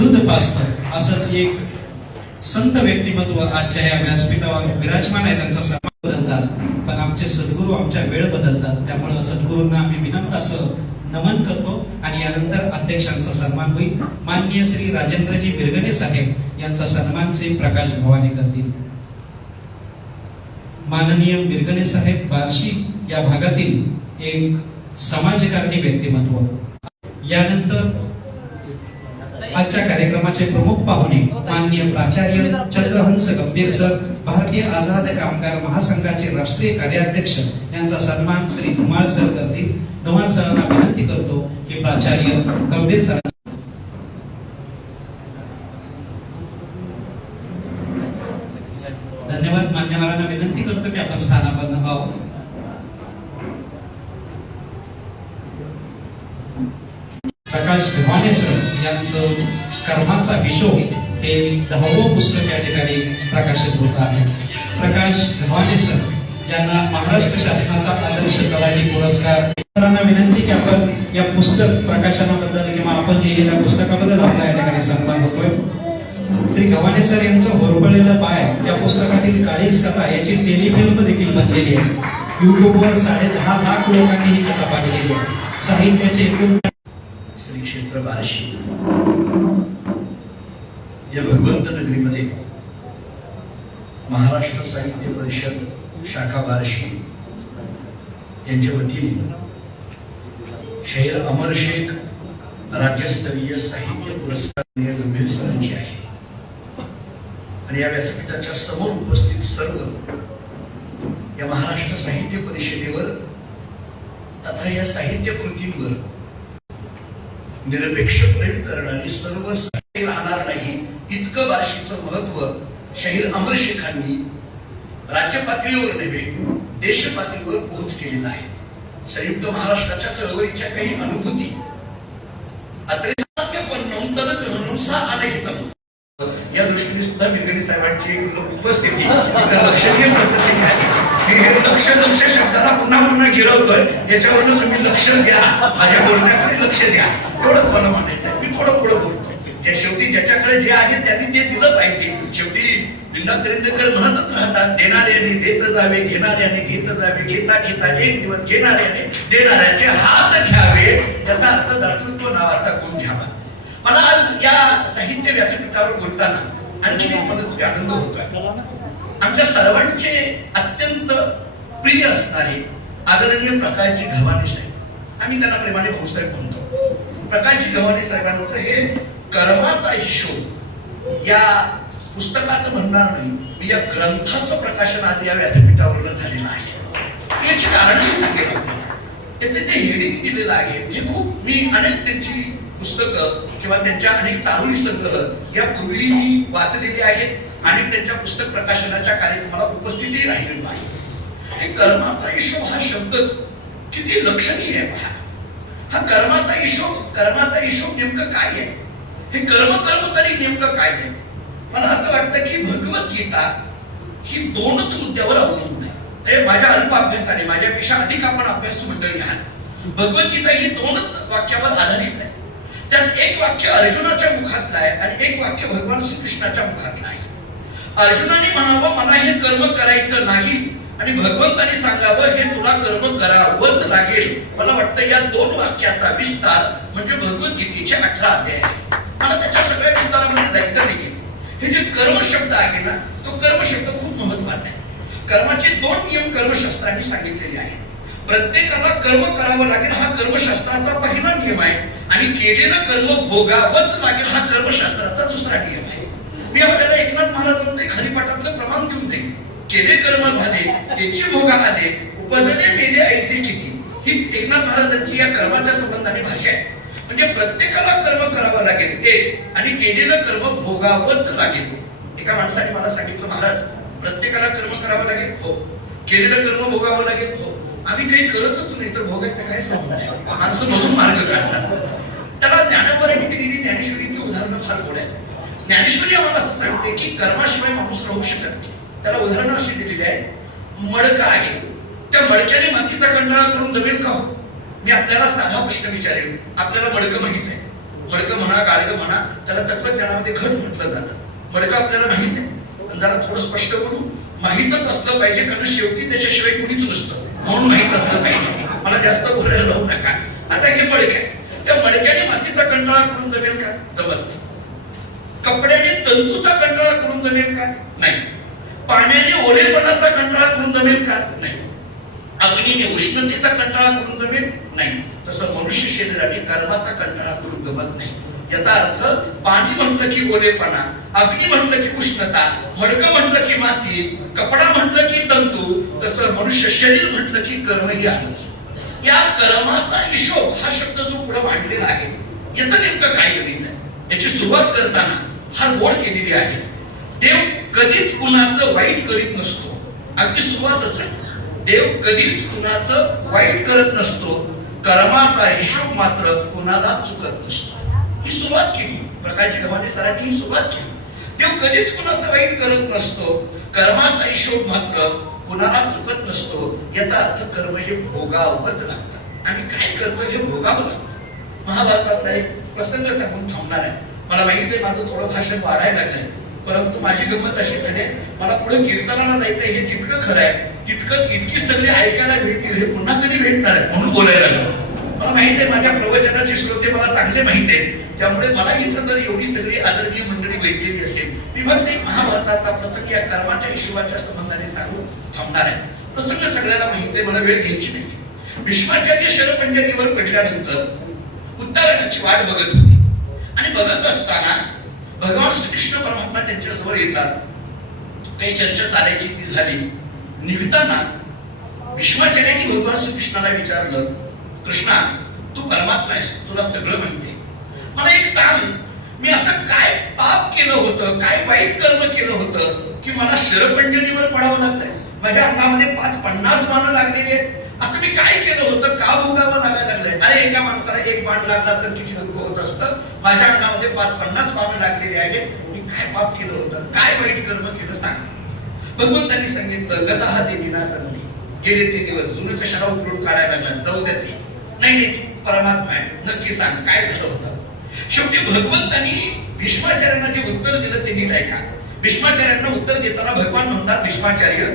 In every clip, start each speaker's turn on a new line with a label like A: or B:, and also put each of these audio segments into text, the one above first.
A: दूध पाजतं असंच एक संत व्यक्तिमत्व आजच्या या व्यासपीठावर विराजमान आहे त्यांचा समाज बदलतात. पण आमचे सद्गुरू आमच्या वेळ बदलतात. त्यामुळे सद्गुरूंना आम्ही विनम्र असं नमन करतो आणि यानंतर अध्यक्षांचा सन्मान होईल. माननीय श्री राजेंद्रजी बिरगणे साहेब यांचा सन्मान श्री प्रकाश भवानी करतील. माननीय बिरगणे साहेब बार्शी या भागातील एक समाजकारणी व्यक्तिमत्व. यानंतर आजच्या कार्यक्रमाचे प्रमुख पाहुणे माननीय प्राचार्य चंद्रहंस गंभीर सर भारतीय आझाद कामगार महासंघाचे राष्ट्रीय कार्याध्यक्ष यांचा सन्मान श्री धुमाळ सर करतील. धुमाळ सरांना विनंती करतो की प्राचार्य गंभीर सर धन्यवाद. मान्यवरांना विनंती करतो की आपण स्थानावर व्हावं प्रकाश ढवाणे सर यांचं कर्माचा हिशोब हे दहावं पुस्तक या ठिकाणी प्रकाशित होत आहे. प्रकाश ढवाणे सर यांना महाराष्ट्र शासनाचा आदर्श कलाजी पुरस्कार. सरांना विनंती की आपण या पुस्तक प्रकाशनाबद्दल किंवा आपण लिहिलेल्या पुस्तकाबद्दल आपला या ठिकाणी सन्मान होतोय. श्री गव्हाणे सर यांचं होरबळलेलं पाय या पुस्तकातील काळीच कथा याची टेलिफिल्म देखील बनलेली आहे. युट्यूबवर साडे दहा लाख लोकांनी ही कथा पाहिलेली आहे. साहित्याचे एकूण
B: श्री या भगवंत नगरीमध्ये महाराष्ट्र साहित्य परिषद शाखा बार्शी यांच्या वतीने शहीर अमर शेख राज्यस्तरीय साहित्य पुरस्कार गंभीर सरांची आहे. आणि या व्यासपीठाच्या समोर उपस्थित सर्व या महाराष्ट्र साहित्य परिषदेवर तथा या साहित्य कृतींवर निरपेक्ष प्रेम करणारी सर्व साहित्य राहणार नाही. इतकं बार्शीचं महत्त्व शहीर अमर शेखांनी राज्य पातळीवर नव्हे देश पातळीवर पोहोच केलेला आहे. संयुक्त महाराष्ट्राच्या चळवळीच्या काही अनुभूती. या दृष्टीने सुद्धा बिरगडी साहेबांची एक उपस्थिती. लक्षणीय पद्धतीने लक्ष लक्ष शब्दाला पुन्हा पुन्हा गिरवतोय. याच्यावरनं तुम्ही लक्ष द्या. माझ्या बोलण्यात लक्ष द्या. एवढंच मला म्हणायचं मी थोडं पुढं बोलतो. ज्या शेवटी ज्याच्याकडे जे आहे त्यांनी ते दिलं पाहिजे. शेवटी लिंगा करंदकर म्हणतच राहतात देणाऱ्याने देत जावे घेणाऱ्याने घेत जावे घेता घेता एक दिवस घेणाऱ्याने देणाऱ्याचे हात घ्यावे. त्याचा अर्थ दातृत्व नावाचा गुण घ्यावा. मला आज या साहित्य व्यासपीठावर बोलताना आणखी एक मनस्वी आनंद होतोय. आमच्या सर्वांचे अत्यंत प्रिय असणारे आदरणीय प्रकाशजी घवाने साहेब. आम्ही त्यांना प्रेमाने भाऊसाहेब म्हणतो. प्रकाशजी गव्हाणे साहेबांचं हे कर्माचा हिशोब. या पुस्तकाचं म्हणणार नाही मी या ग्रंथाचं प्रकाशन आज या व्यासपीठावरनं झालेलं आहे. याची कारणही सांगेल त्याचे जे हेडिंग दिलेलं आहे हे खूप मी अनेक त्यांची पुस्तकं किंवा त्यांच्या अनेक चारोळी संग्रह यापूर्वी मी वाचलेली आहेत आणि त्यांच्या पुस्तक प्रकाशनाच्या कार्यक्रमाला उपस्थितही राहिलेलो आहे. हे कर्माचा हिशोब हा शब्दच किती लक्षणीय आहे पहा. हा कर्माचा हिशोब कर्माचा हिशोब नेमकं काय आहे? हे कर्म कर्म तरी नेमकं काय आहे? मला असं वाटतं की भगवद्गीता ही दोनच मुद्द्यावर अवलंबून आहे. हे माझ्या अल्प अभ्यासाने माझ्यापेक्षा अधिक आपण अभ्यास मंडळी आहात. भगवद्गीता ही दोनच वाक्यावर आधारित आहे. त्यात एक वाक्य अर्जुनाच्या मुखातलं आहे आणि एक वाक्य भगवान श्रीकृष्णाच्या मुखातलं आहे. अर्जुनाने म्हणावं मला हे कर्म करायचं नाही. आणि भगवंताने सांगावं हे तुला कर्म करावंच लागेल. मला वाटतं या दोन वाक्याचा विस्तार म्हणजे भगवद्गीतेचे अठरा अध्याय मला त्याच्या सगळ्या विस्तारामध्ये जायचं नाही हे जे कर्म शब्द आहे ना तो कर्म शब्द खूप महत्त्वाचा आहे. कर्माचे दोन नियम कर्मशास्त्रांनी सांगितलेले आहेत. प्रत्येकाला कर्म करावं लागेल हा कर्मशास्त्राचा पहिला नियम आहे. आणि केलेलं कर्म भोगावंच लागेल हा कर्मशास्त्राचा दुसरा नियम आहे. मी आपल्याला एकनाथ महाराजांचे हरिपाठातलं प्रमाण देऊन जाईल केले कर्म झाले त्याची भोगा आले उपजले मेले ऐसे किती? ही एकनाथ महाराजांची या कर्माच्या संबंधाने भाषा आहे. म्हणजे प्रत्येकाला कर्म करावं लागेल एक आणि केलेलं कर्म भोगावंच लागेल. एका माणसाने मला सांगितलं महाराज प्रत्येकाला कर्म करावं लागेल? हो. केलेलं कर्म भोगावं लागेल? हो. आम्ही काही करतच नाही तर भोगायचं काय संबंध आहे? माणसं मधून मार्ग काढतात. त्याला ज्ञानावरांनी दिलेली ज्ञानेश्वरीची उदाहरणं फार गोड आहे ज्ञानेश्वरी आम्हाला असं सांगते की कर्माशिवाय माणूस राहू शकत नाही. त्याला उदाहरणं अशी दिलेली आहे मडका आहे. त्या मडक्याने मातीचा कंटाळा करून जमेल का हो? मी आपल्याला साधा प्रश्न विचारेल आपल्याला मडकं माहीत आहे. मडकं म्हणा गाडगं म्हणा त्याला तत्वज्ञानामध्ये घट म्हटलं जातं. मडकं आपल्याला माहीत आहे. पण जरा थोडं स्पष्ट करू. माहीतच असलं पाहिजे कारण शेवटी त्याच्याशिवाय कुणीच नसतं. म्हणून माहीत असलं पाहिजे. मला जास्त बोलायला लावू नका. आता हे मडक आहे. त्या मडक्याने मातीचा कंटाळा करून जमेल का? जमत नाही. कपड्याने तंतूचा कंटाळा करून जमेल का? नाही. पाण्याने ओलेपणाचा कंटाळा करून जमेल का? नाही. अग्नीने उष्णतेचा कंटाळा करून जमेल? नाही. तसं मनुष्य शरीराने कर्माचा कंटाळा करून जमत नाही. याचा अर्थ पाणी म्हटलं की ओलेपणा अग्नी म्हटलं की उष्णता मडकं म्हटलं की माती कपडा म्हटलं की तंतू तसं मनुष्य शरीर म्हटलं की कर्म ही आलंच या कर्माचा हिशोब हा शब्द जो पुढे मांडलेला आहे याचं नेमकं काय गणित आहे? याची सुरुवात करताना हा गोड केलेली आहे. देव कधीच कुणाचं वाईट करीत नसतो. अगदी सुरुवातच आहे. देव कधीच कुणाचं वाईट करत नसतो. कर्माचा हिशोब मात्र कुणाला चुकत नसतो. ही सुरुवात केली. प्रकाश गव्हाणे सरांनी ही सुरुवात केली. देव कधीच कुणाचं वाईट करत नसतो. कर्माचा हिशोब मात्र कुणाला चुकत नसतो. याचा अर्थ कर्म हे भोगावंच लागतं. आणि काय कर्म हे भोगावं लागतं? महाभारतातला एक प्रसंग सांगून थांबणार आहे. मला माहिती आहे माझं थोडं भाषण वाढायला लागलंय. परंतु माझी गंमत अशी झाली मला पुढे कीर्तनाला जायचं हे जितकं खरं आहे तितकंच इतकी सगळी ऐकायला भेटतील हे पुन्हा कधी भेटणार आहे म्हणून बोलायला लागलो. मला माहीत आहे माझ्या प्रवचनाचे श्रोते मला चांगले माहिती आहेत त्यामुळे मला इथं जर एवढी सगळी आदरणीय मंडळी भेटलेली असेल मी फक्त एक महाभारताचा प्रसंग या कर्माच्या हिशोबाच्या संबंधाने सांगून थांबणार आहे. प्रसंग सगळ्याला माहिती आहे मला वेळ घ्यायची नाही. भीष्माचार्य शरपंजरीवर पडल्यानंतर उत्तरायणाची वाट बघत होती. आणि बघत असताना भगवान श्रीकृष्ण परमात्मा त्यांच्याजवळ येतात. काही चर्चा चालायची ती झाली. निघताना भीष्माचार्यांनी भगवान श्रीकृष्णाला विचारलं कृष्णा तू परमात्मा आहेस तुला सगळं म्हणते मला एक सांग मी असं काय पाप केलं होतं काय वाईट कर्म केलं होतं की मला शरपंजरीवर पडावं लागलंय? माझ्या अंगामध्ये पाच पन्नास मानं लागलेली आहेत. असं मी काय केलं होतं? का भोगावं लागायला लागलंय? अरे एका माणसाला एक बाण लागला तर किती दुःख होत असतं? माझ्या अंगामध्ये पाच पन्नास बाण लागलेली आहेत. मी काय पाप केलं होतं? काय वाईट कर्म केलं सांग. भगवंतांनी सांगितलं गतहा ते विना संधी. गेले ते दिवस जुनं कशाला उकळून काढायला लागला? जाऊ द्या ते. नाही नाही परमात्मा आहे. नक्की सांग काय झालं होतं? शेवटी भगवंतांनी भीष्माचार्यांना जे उत्तर दिलं ते नीट ऐका. भीष्माचार्यांना उत्तर देताना भगवान म्हणतात भीष्माचार्य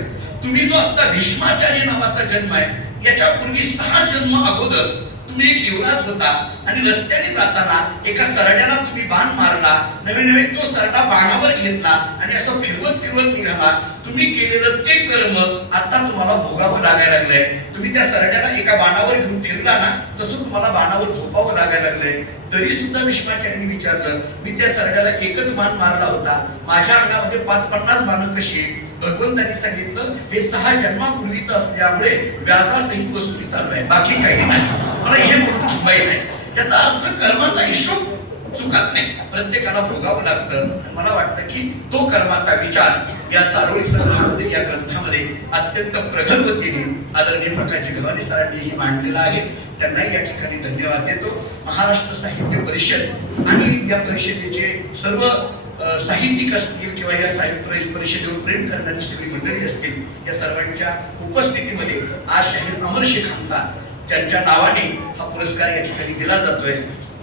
B: तुम्ही जो आता भीष्माचार्य नावाचा जन्म आहे याच्यापूर्वी सहा जन्म अगोदर तुम्ही एक युवराज होता आणि रस्त्याने जाताना एका सरड्याला तुम्ही बाण मारला नवे नवे तो सरडा बाणावर घेतला आणि असं फिरवत फिरवत निघाला. तुम्ही केलेलं ते कर्म आता तुम्हाला भोगावं लागायला लागलंय. तुम्ही त्या सरड्याला एका बाणावर घेऊन फिरला ना तसं तुम्हाला बाणावर झोपावं लागायला लागलंय. तरी सुद्धा विश्वाच्याने विचारलं मी त्या सरड्याला एकच बाण मारला होता. माझ्या अंगामध्ये पाच पन्नास बाणं कशी आहेत? भगवंतांनी सांगितलं हे सहा जन्मापूर्वीच असल्यामुळे व्याजासहित वसुली चालू आहे. बाकी काही नाही. मला हे बोलून थांबायचं आहे. त्याचा अर्थ कर्माचा हिशोब चुकत नाही. प्रत्येकाला भोगावं लागतं. मला वाटतं की तो कर्माचा विचार या चारोळी संग्रहामध्ये या ग्रंथामध्ये अत्यंत प्रगल्भतेने आदरणीय प्रकाश गव्हाणी सरांनी ही मांडलेला आहे. त्यांनाही या ठिकाणी धन्यवाद देतो. महाराष्ट्र साहित्य परिषद आणि या परिषदेचे सर्व साहित्यिक असतील किंवा या साहित्य परिषदेवर प्रेम करणारी सगळी मंडळी असतील या सर्वांच्या उपस्थितीमध्ये आज शाहीर अमर शेखांचा त्यांच्या नावाने हा पुरस्कार या ठिकाणी दिला जातोय.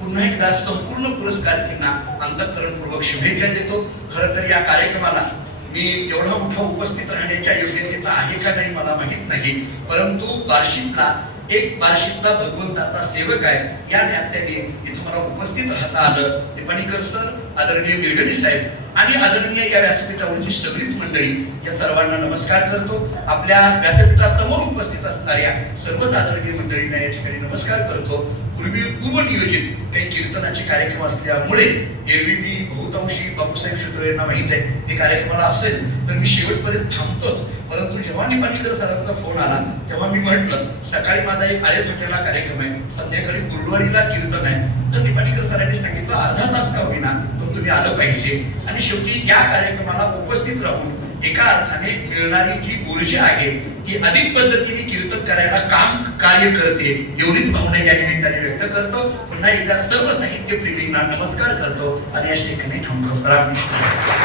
B: पुन्हा एकदा संपूर्ण पुरस्कारार्थींना अंतःकरणपूर्वक शुभेच्छा देतो. खरं तर या कार्यक्रमाला मी एवढा मोठा उपस्थित राहण्याच्या योग्यतेचा आहे का नाही मला माहीत नाही. परंतु बार्शीतला एक बार्शीतला भगवंताचा सेवक आहे. या नात्याने इथं मला उपस्थित राहता आलं. ते निपाणीकर सर आदरणीय निर्गणी साहेब आणि आदरणीय या व्यासपीठावरची सगळीच मंडळी या सर्वांना नमस्कार करतो. आपल्या व्यासपीठासमोर उपस्थित असणाऱ्या सर्वच आदरणीय मंडळींना या ठिकाणी नमस्कार करतो. पूर्वी पूर्व नियोजित काही कीर्तनाचे कार्यक्रम असल्यामुळे एरवी मी बहुतांशी बापूसाहेब शुक्र यांना माहीत आहे. हे कार्यक्रमाला असेल तर मी शेवटपर्यंत थांबतोच. परंतु जेव्हा निपाणीकर सरांचा फोन आला तेव्हा मी म्हटलं सकाळी माझा एक आळे फाट्याला कार्यक्रम आहे संध्याकाळी गुरुवारीला कीर्तन आहे. तर निपाणीकर सरांनी सांगितलं अर्धा तास का होईना पण तुम्ही आलं पाहिजे. आणि शेवटी या कार्यक्रमाला उपस्थित राहून एका अर्थाने मिळणारी जी ऊर्जा आहे ती अधिक पद्धतीने कीर्तन करायला काम कार्य करते एवढीच भावना या निमित्ताने व्यक्त करतो. पुन्हा एकदा सर्व साहित्य प्रेमींना नमस्कार करतो. आणि याच ठिकाणी थांबतो. रामकृष्ण